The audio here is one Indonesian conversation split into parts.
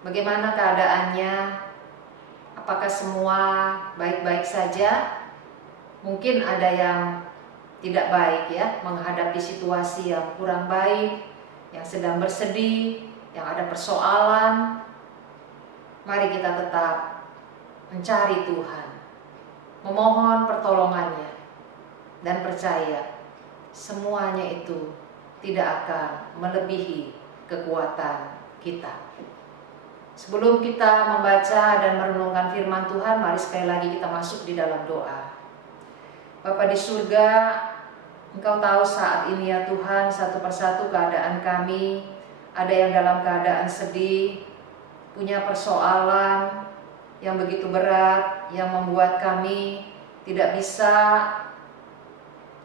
Bagaimana keadaannya? Apakah semua baik-baik saja? Mungkin ada yang tidak baik ya, menghadapi situasi yang kurang baik, yang sedang bersedih, yang ada persoalan. Mari kita tetap mencari Tuhan, memohon pertolongannya, dan percaya semuanya itu tidak akan melebihi kekuatan kita. Sebelum kita membaca dan merenungkan firman Tuhan, mari sekali lagi kita masuk di dalam doa. Bapa di surga, Engkau tahu saat ini ya Tuhan, satu persatu keadaan kami. Ada yang dalam keadaan sedih, punya persoalan yang begitu berat, yang membuat kami tidak bisa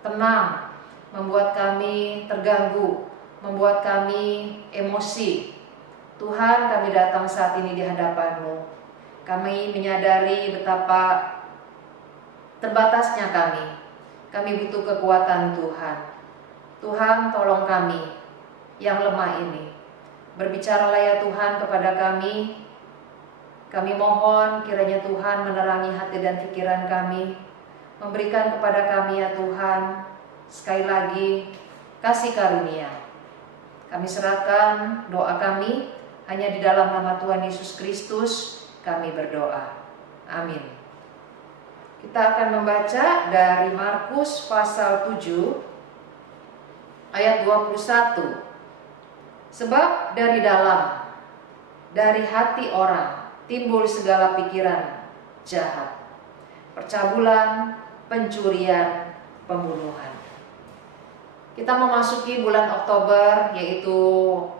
tenang, membuat kami terganggu, membuat kami emosi. Tuhan, kami datang saat ini di hadapan-Mu. Kami menyadari betapa terbatasnya kami. Kami butuh kekuatan Tuhan. Tuhan, tolong kami yang lemah ini. Berbicaralah ya Tuhan kepada kami. Kami mohon kiranya Tuhan menerangi hati dan pikiran kami. Memberikan kepada kami ya Tuhan, sekali lagi, kasih karunia. Kami serahkan doa kami hanya di dalam nama Tuhan Yesus Kristus kami berdoa. Amin. Kita akan membaca dari Markus pasal 7 ayat 21. Sebab dari dalam, dari hati orang timbul segala pikiran jahat, percabulan, pencurian, pembunuhan. Kita memasuki bulan Oktober, yaitu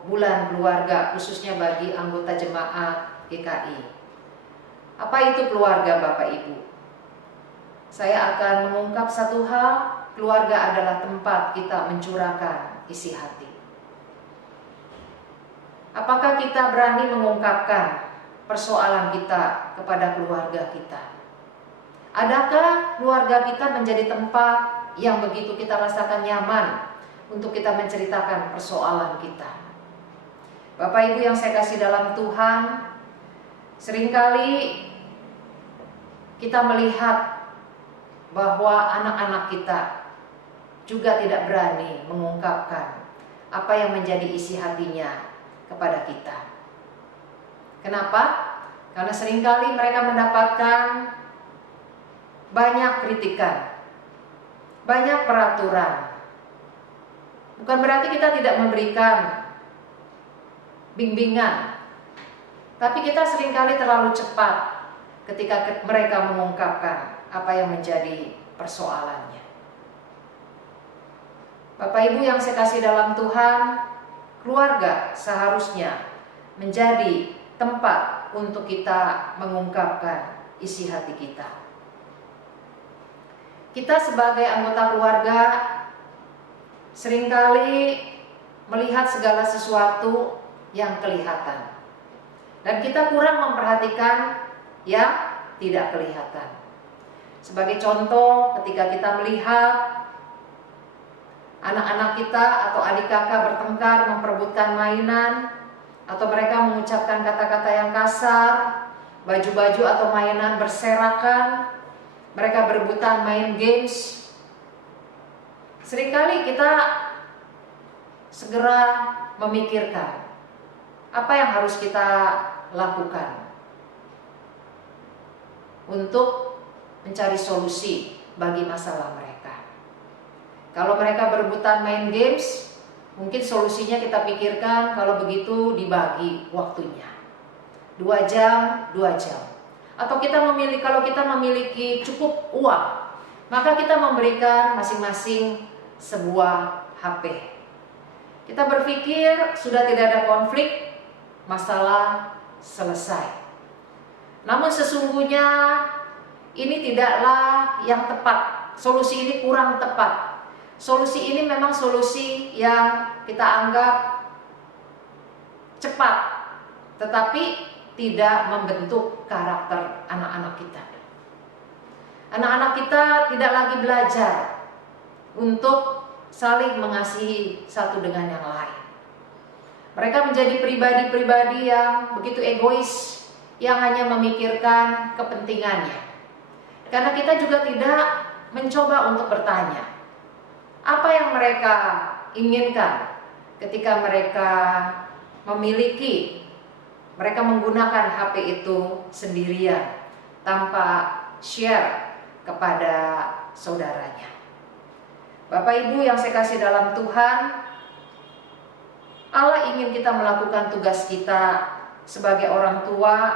bulan keluarga, khususnya bagi anggota jemaat GKI. Apa itu keluarga Bapak Ibu? Saya akan mengungkap satu hal, keluarga adalah tempat kita mencurahkan isi hati. Apakah kita berani mengungkapkan persoalan kita kepada keluarga kita? Adakah keluarga kita menjadi tempat yang begitu kita rasakan nyaman untuk kita menceritakan persoalan kita? Bapak Ibu yang saya kasih dalam Tuhan, seringkali kita melihat bahwa anak-anak kita juga tidak berani mengungkapkan apa yang menjadi isi hatinya kepada kita. Kenapa? Karena seringkali mereka mendapatkan banyak kritikan, banyak peraturan. Bukan berarti kita tidak memberikan bimbingan, tapi kita seringkali terlalu cepat ketika mereka mengungkapkan apa yang menjadi persoalannya. Bapak Ibu yang saya kasih dalam Tuhan, keluarga seharusnya menjadi tempat untuk kita mengungkapkan isi hati kita. Kita sebagai anggota keluarga seringkali melihat segala sesuatu yang kelihatan, dan kita kurang memperhatikan yang tidak kelihatan. Sebagai contoh, ketika kita melihat anak-anak kita atau adik kakak bertengkar memperebutkan mainan, atau mereka mengucapkan kata-kata yang kasar, baju-baju atau mainan berserakan, mereka berebutan main games, seringkali kita segera memikirkan apa yang harus kita lakukan untuk mencari solusi bagi masalah mereka. Kalau mereka berebutan main games, mungkin solusinya kita pikirkan kalau begitu dibagi waktunya 2 jam, 2 jam. Atau kalau kita memiliki cukup uang, maka kita memberikan masing-masing sebuah HP. Kita berpikir sudah tidak ada konflik, masalah selesai. Namun sesungguhnya ini tidaklah yang tepat. Solusi ini kurang tepat. Solusi ini memang solusi yang kita anggap cepat, tetapi tidak membentuk karakter anak-anak kita. Anak-anak kita tidak lagi belajar untuk saling mengasihi satu dengan yang lain. Mereka menjadi pribadi-pribadi yang begitu egois, yang hanya memikirkan kepentingannya. Karena kita juga tidak mencoba untuk bertanya, apa yang mereka inginkan ketika mereka mereka menggunakan HP itu sendirian, tanpa share kepada saudaranya. Bapak Ibu yang saya kasih dalam Tuhan, Allah ingin kita melakukan tugas kita sebagai orang tua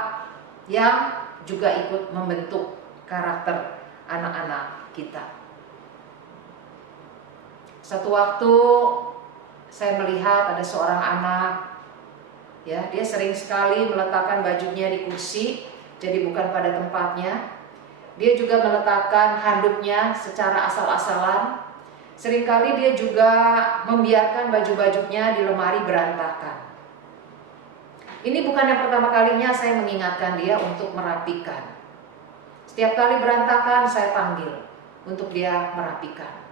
yang juga ikut membentuk karakter anak-anak kita. Satu waktu saya melihat ada seorang anak, ya, dia sering sekali meletakkan bajunya di kursi, jadi bukan pada tempatnya. Dia juga meletakkan handuknya secara asal-asalan. Seringkali dia juga membiarkan baju-bajunya di lemari berantakan. Ini bukan yang pertama kalinya saya mengingatkan dia untuk merapikan. Setiap kali berantakan saya panggil untuk dia merapikan.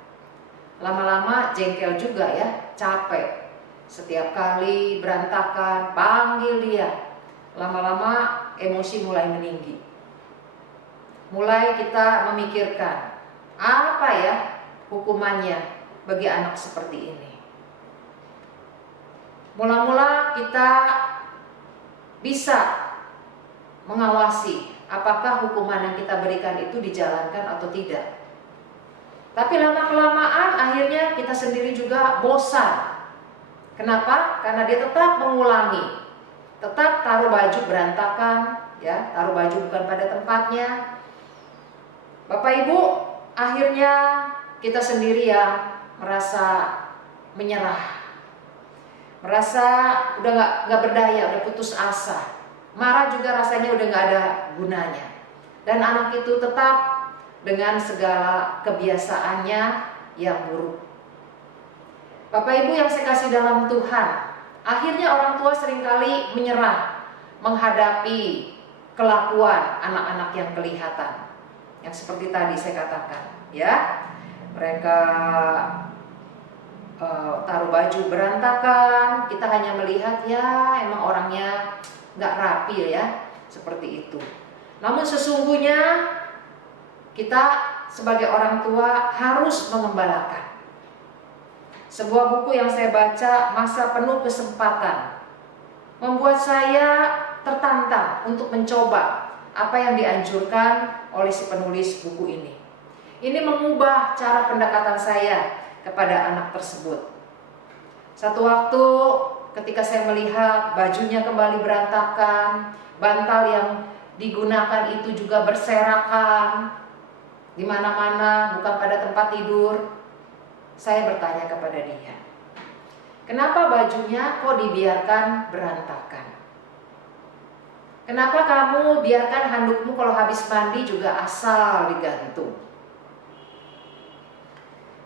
Lama-lama jengkel juga ya, capek. Setiap kali berantakan, panggil dia. Lama-lama emosi mulai meninggi. Mulai kita memikirkan, apa ya hukumannya bagi anak seperti ini. Mula-mula kita bisa mengawasi apakah hukuman yang kita berikan itu dijalankan atau tidak. Tapi lama-kelamaan akhirnya kita sendiri juga bosan. Kenapa? Karena dia tetap mengulangi, tetap taruh baju berantakan, ya, taruh baju bukan pada tempatnya. Bapak Ibu, akhirnya kita sendiri yang merasa menyerah, merasa udah nggak berdaya, udah putus asa, marah juga rasanya udah nggak ada gunanya, dan anak itu tetap dengan segala kebiasaannya yang buruk. Bapak Ibu yang saya kasih dalam Tuhan, akhirnya orang tua seringkali menyerah menghadapi kelakuan anak-anak yang kelihatan, yang seperti tadi saya katakan, ya. Mereka taruh baju berantakan, kita hanya melihat ya emang orangnya nggak rapi ya, seperti itu. Namun sesungguhnya kita sebagai orang tua harus mengembalakan. Sebuah buku yang saya baca, Masa Penuh Kesempatan, membuat saya tertantang untuk mencoba apa yang dianjurkan oleh si penulis buku ini. Ini mengubah cara pendekatan saya kepada anak tersebut. Satu waktu ketika saya melihat bajunya kembali berantakan, bantal yang digunakan itu juga berserakan, di mana-mana bukan pada tempat tidur, saya bertanya kepada dia, kenapa bajunya kok dibiarkan berantakan? Kenapa kamu biarkan handukmu kalau habis mandi juga asal digantung?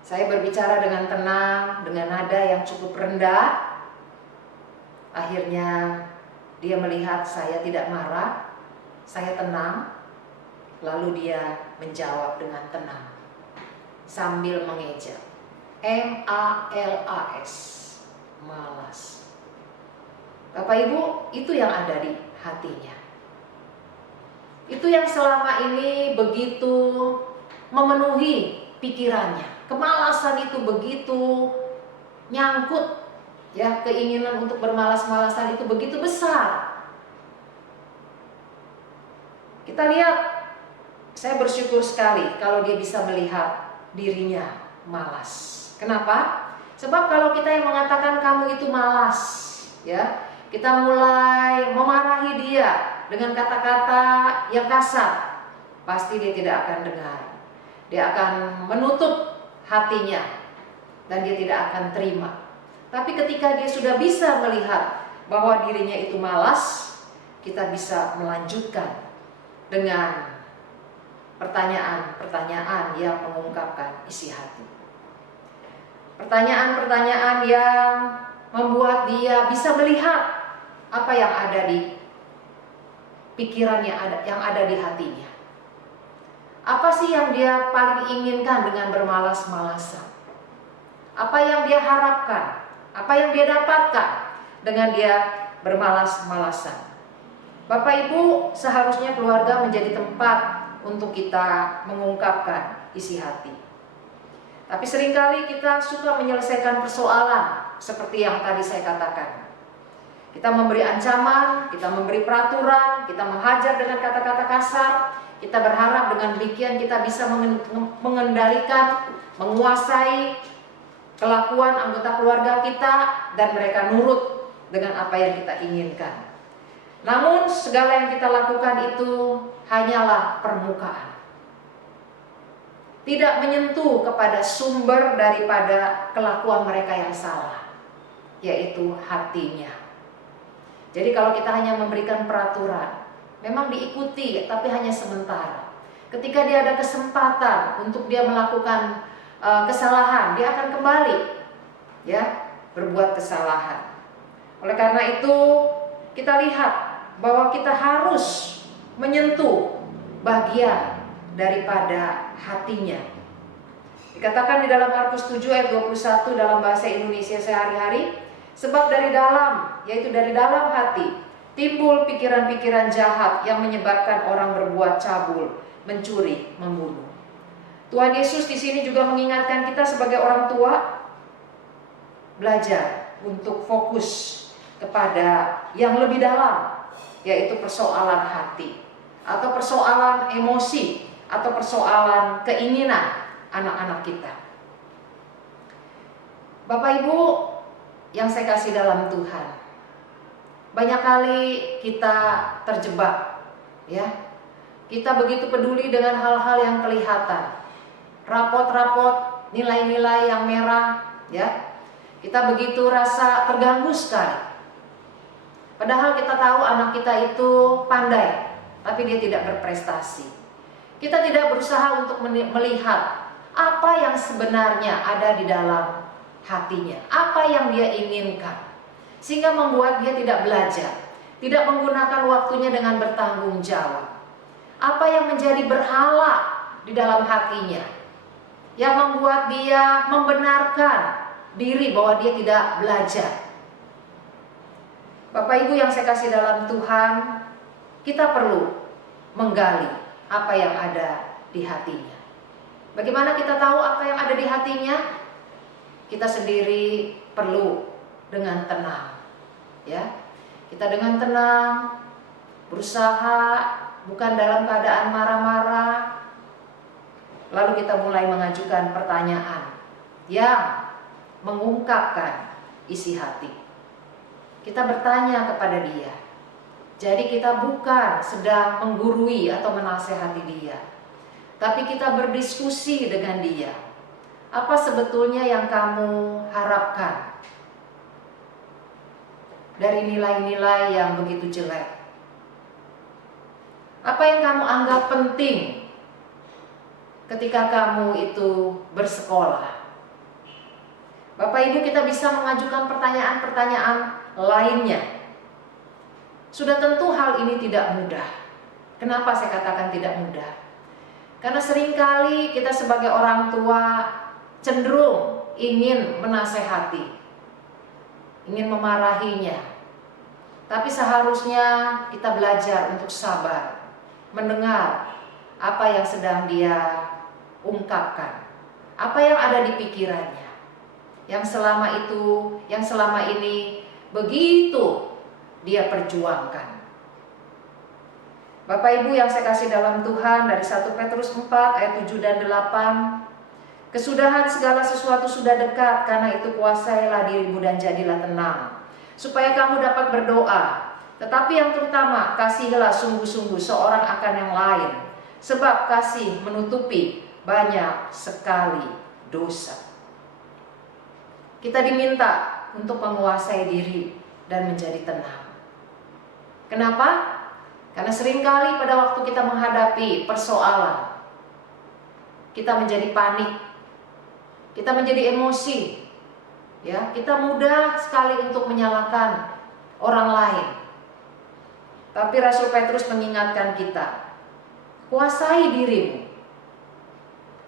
Saya berbicara dengan tenang, dengan nada yang cukup rendah. Akhirnya dia melihat saya tidak marah, saya tenang. Lalu dia menjawab dengan tenang sambil mengeja, M-A-L-A-S, malas. Bapak Ibu, itu yang ada di hatinya. Itu yang selama ini begitu memenuhi pikirannya. Kemalasan itu begitu nyangkut, ya, keinginan untuk bermalas-malasan itu begitu besar. Kita lihat, saya bersyukur sekali kalau dia bisa melihat dirinya malas. Kenapa? Sebab kalau kita yang mengatakan kamu itu malas, ya, kita mulai memarahi dia dengan kata-kata yang kasar, pasti dia tidak akan dengar. Dia akan menutup hatinya dan dia tidak akan terima. Tapi ketika dia sudah bisa melihat bahwa dirinya itu malas, kita bisa melanjutkan dengan pertanyaan-pertanyaan yang mengungkapkan isi hati. Pertanyaan-pertanyaan yang membuat dia bisa melihat apa yang ada di pikirannya, yang ada di hatinya. Apa sih yang dia paling inginkan dengan bermalas-malasan? Apa yang dia harapkan? Apa yang dia dapatkan dengan dia bermalas-malasan. Bapak Ibu, seharusnya keluarga menjadi tempat untuk kita mengungkapkan isi hati. Tapi seringkali kita suka menyelesaikan persoalan seperti yang tadi saya katakan. Kita memberi ancaman, kita memberi peraturan, kita menghajar dengan kata-kata kasar. Kita berharap dengan demikian kita bisa mengendalikan, menguasai kelakuan anggota keluarga kita dan mereka nurut dengan apa yang kita inginkan. Namun segala yang kita lakukan itu hanyalah permukaan. Tidak menyentuh kepada sumber daripada kelakuan mereka yang salah, yaitu hatinya. Jadi kalau kita hanya memberikan peraturan, memang diikuti tapi hanya sementara. Ketika dia ada kesempatan untuk dia melakukan kesalahan, dia akan kembali berbuat kesalahan. Oleh karena itu kita lihat bahwa kita harus menyentuh bagian daripada hatinya. Dikatakan di dalam Markus 7 ayat 21 dalam bahasa Indonesia sehari-hari, sebab dari dalam, yaitu dari dalam hati, timbul pikiran-pikiran jahat yang menyebabkan orang berbuat cabul, mencuri, membunuh. Tuhan Yesus di sini juga mengingatkan kita sebagai orang tua, belajar untuk fokus kepada yang lebih dalam, yaitu persoalan hati, atau persoalan emosi, atau persoalan keinginan anak-anak kita. Bapak Ibu yang saya kasih dalam Tuhan, banyak kali kita terjebak, kita begitu peduli dengan hal-hal yang kelihatan, rapot-rapot, nilai-nilai yang merah, kita begitu rasa terganggu sekali. Padahal kita tahu anak kita itu pandai, tapi dia tidak berprestasi. Kita tidak berusaha untuk melihat apa yang sebenarnya ada di dalam hatinya, apa yang dia inginkan, sehingga membuat dia tidak belajar, tidak menggunakan waktunya dengan bertanggung jawab. Apa yang menjadi berhala di dalam hatinya, yang membuat dia membenarkan diri bahwa dia tidak belajar. Bapak Ibu yang saya kasih dalam Tuhan, kita perlu menggali apa yang ada di hatinya. Bagaimana kita tahu apa yang ada di hatinya? Kita sendiri perlu dengan tenang, Kita dengan tenang berusaha, bukan dalam keadaan marah-marah. Lalu kita mulai mengajukan pertanyaan yang mengungkapkan isi hati. Kita bertanya kepada dia. Jadi kita bukan sedang menggurui atau menasehati dia, tapi kita berdiskusi dengan dia. Apa sebetulnya yang kamu harapkan dari nilai-nilai yang begitu jelek? Apa yang kamu anggap penting ketika kamu itu bersekolah? Bapak Ibu, kita bisa mengajukan pertanyaan-pertanyaan lainnya. Sudah tentu hal ini tidak mudah. Kenapa saya katakan tidak mudah? Karena seringkali kita sebagai orang tua cenderung ingin menasehati, ingin memarahinya. Tapi seharusnya kita belajar untuk sabar, mendengar apa yang sedang dia ungkapkan, apa yang ada di pikirannya, yang selama ini begitu dia perjuangkan. Bapak Ibu yang saya kasih dalam Tuhan, dari 1 Petrus 4 ayat 7 dan 8, kesudahan segala sesuatu sudah dekat, karena itu kuasailah dirimu dan jadilah tenang, supaya kamu dapat berdoa. Tetapi yang terutama, kasihilah sungguh-sungguh seorang akan yang lain, sebab kasih menutupi banyak sekali dosa. Kita diminta untuk menguasai diri dan menjadi tenang. Kenapa? Karena seringkali pada waktu kita menghadapi persoalan, kita menjadi panik, kita menjadi emosi, kita mudah sekali untuk menyalahkan orang lain. Tapi Rasul Petrus mengingatkan kita, kuasai dirimu.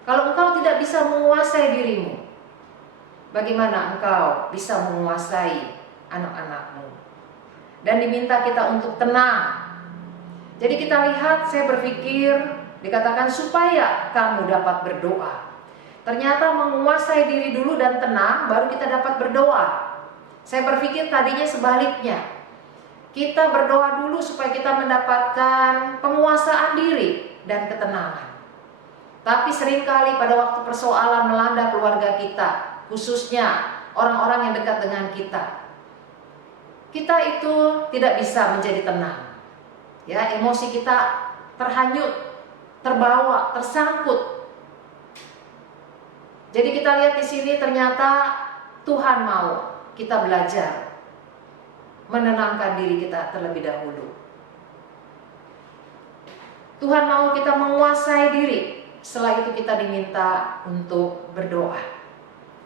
Kalau engkau tidak bisa menguasai dirimu, bagaimana engkau bisa menguasai anak-anakmu. Dan diminta kita untuk tenang. Jadi kita lihat, saya berpikir dikatakan supaya kamu dapat berdoa. Ternyata menguasai diri dulu dan tenang baru kita dapat berdoa. Saya berpikir tadinya sebaliknya. Kita berdoa dulu supaya kita mendapatkan penguasaan diri dan ketenangan. Tapi seringkali pada waktu persoalan melanda keluarga kita, khususnya orang-orang yang dekat dengan kita itu tidak bisa menjadi tenang. Ya, emosi kita terhanyut, terbawa, tersangkut. Jadi kita lihat di sini ternyata Tuhan mau kita belajar menenangkan diri kita terlebih dahulu. Tuhan mau kita menguasai diri. Setelah itu kita diminta untuk berdoa.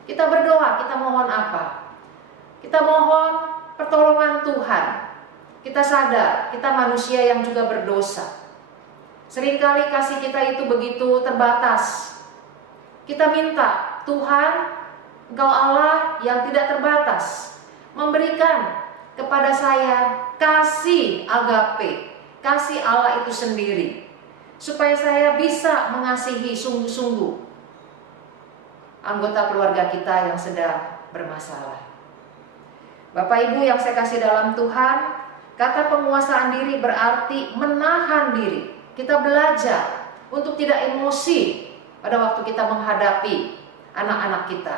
Kita berdoa, kita mohon apa? Kita mohon pertolongan Tuhan. Kita sadar, kita manusia yang juga berdosa. Seringkali kasih kita itu begitu terbatas. Kita minta, Tuhan, Engkau Allah yang tidak terbatas, memberikan kepada saya kasih agape, kasih Allah itu sendiri, supaya saya bisa mengasihi sungguh-sungguh anggota keluarga kita yang sedang bermasalah. Bapak Ibu yang saya kasih dalam Tuhan, kata penguasaan diri berarti menahan diri. Kita belajar untuk tidak emosi pada waktu kita menghadapi anak-anak kita,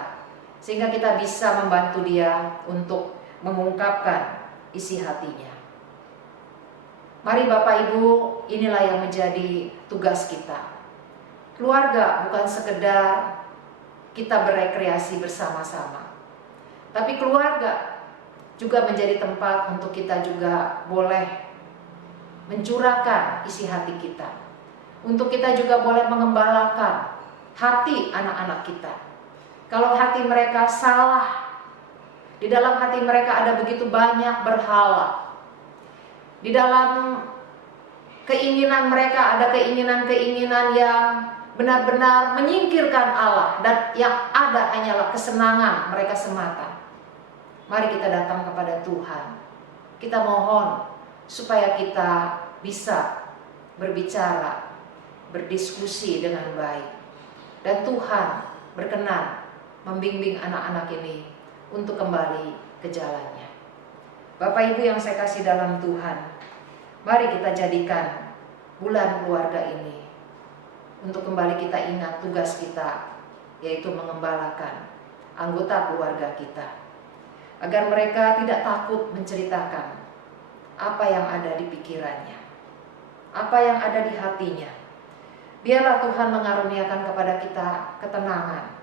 sehingga kita bisa membantu dia untuk mengungkapkan isi hatinya. Mari Bapak Ibu, inilah yang menjadi tugas kita. Keluarga bukan sekedar kita berekreasi bersama-sama, tapi keluarga juga menjadi tempat untuk kita juga boleh mencurahkan isi hati kita. Untuk kita juga boleh mengembalakan hati anak-anak kita. Kalau hati mereka salah, di dalam hati mereka ada begitu banyak berhala. Di dalam keinginan mereka ada keinginan-keinginan yang benar-benar menyingkirkan Allah, dan yang ada hanyalah kesenangan mereka semata. Mari kita datang kepada Tuhan. Kita mohon supaya kita bisa berbicara, berdiskusi dengan baik. Dan Tuhan berkenan membimbing anak-anak ini untuk kembali ke jalannya. Bapak Ibu yang saya kasih dalam Tuhan, mari kita jadikan bulan keluarga ini untuk kembali kita ingat tugas kita, yaitu mengembalakan anggota keluarga kita, agar mereka tidak takut menceritakan apa yang ada di pikirannya, apa yang ada di hatinya. Biarlah Tuhan mengaruniakan kepada kita ketenangan,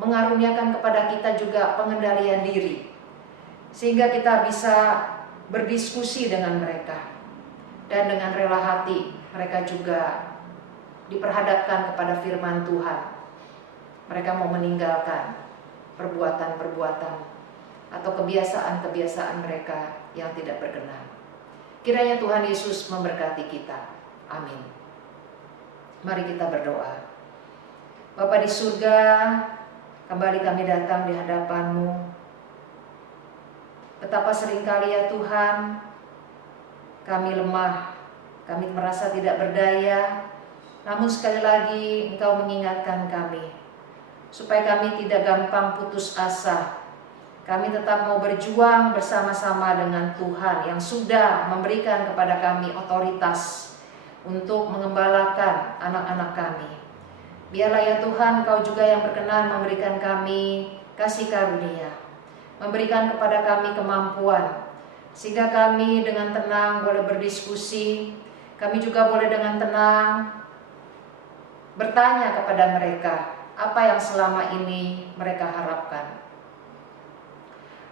mengaruniakan kepada kita juga pengendalian diri, sehingga kita bisa berdiskusi dengan mereka, dan dengan rela hati mereka juga diperhadapkan kepada firman Tuhan. Mereka mau meninggalkan perbuatan-perbuatan atau kebiasaan-kebiasaan mereka yang tidak berkenan. Kiranya Tuhan Yesus memberkati kita. Amin. Mari kita berdoa. Bapa di surga, kembali kami datang di hadapan-Mu. Betapa seringkali ya Tuhan, kami lemah, kami merasa tidak berdaya. Namun sekali lagi Engkau mengingatkan kami, supaya kami tidak gampang putus asa. Kami tetap mau berjuang bersama-sama dengan Tuhan yang sudah memberikan kepada kami otoritas untuk mengembalakan anak-anak kami. Biarlah ya Tuhan, Engkau juga yang berkenan memberikan kami kasih karunia, memberikan kepada kami kemampuan, sehingga kami dengan tenang boleh berdiskusi. Kami juga boleh dengan tenang bertanya kepada mereka apa yang selama ini mereka harapkan.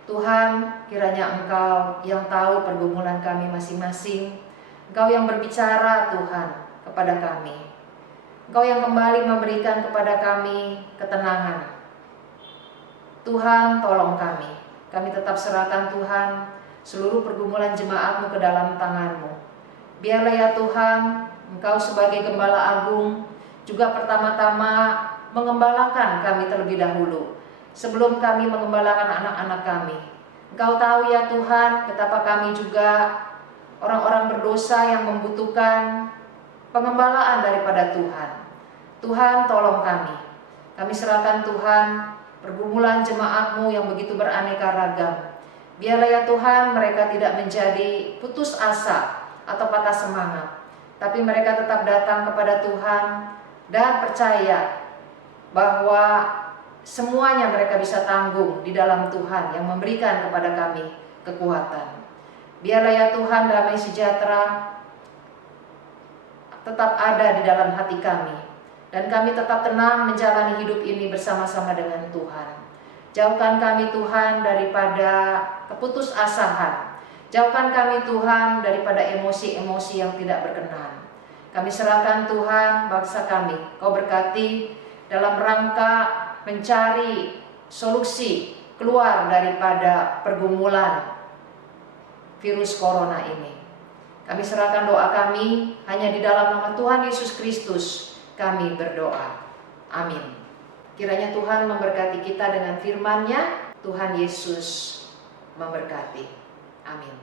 Tuhan, kiranya Engkau yang tahu pergumulan kami masing-masing. Engkau yang berbicara Tuhan kepada kami. Engkau yang kembali memberikan kepada kami ketenangan. Tuhan, tolong kami. Kami tetap serahkan Tuhan seluruh pergumulan jemaat-Mu ke dalam tangan-Mu. Biarlah ya Tuhan, Engkau sebagai Gembala Agung juga pertama-tama mengembalakan kami terlebih dahulu, sebelum kami mengembalakan anak-anak kami. Engkau tahu ya Tuhan, betapa kami juga orang-orang berdosa yang membutuhkan pengembalaan daripada Tuhan. Tuhan, tolong kami. Kami serahkan Tuhan pergumulan jemaat-Mu yang begitu beraneka ragam. Biarlah ya Tuhan, mereka tidak menjadi putus asa atau patah semangat, tapi mereka tetap datang kepada Tuhan dan percaya bahwa semuanya mereka bisa tanggung di dalam Tuhan yang memberikan kepada kami kekuatan. Biarlah ya Tuhan, damai sejahtera tetap ada di dalam hati kami, dan kami tetap tenang menjalani hidup ini bersama-sama dengan Tuhan. Jauhkan kami Tuhan daripada keputusasaan. Jauhkan kami Tuhan daripada emosi-emosi yang tidak berkenan. Kami serahkan Tuhan bangsa kami. Kau berkati dalam rangka mencari solusi keluar daripada pergumulan virus corona ini. Kami serahkan doa kami hanya di dalam nama Tuhan Yesus Kristus kami berdoa. Amin. Kiranya Tuhan memberkati kita dengan firman-Nya. Tuhan Yesus memberkati. Amin.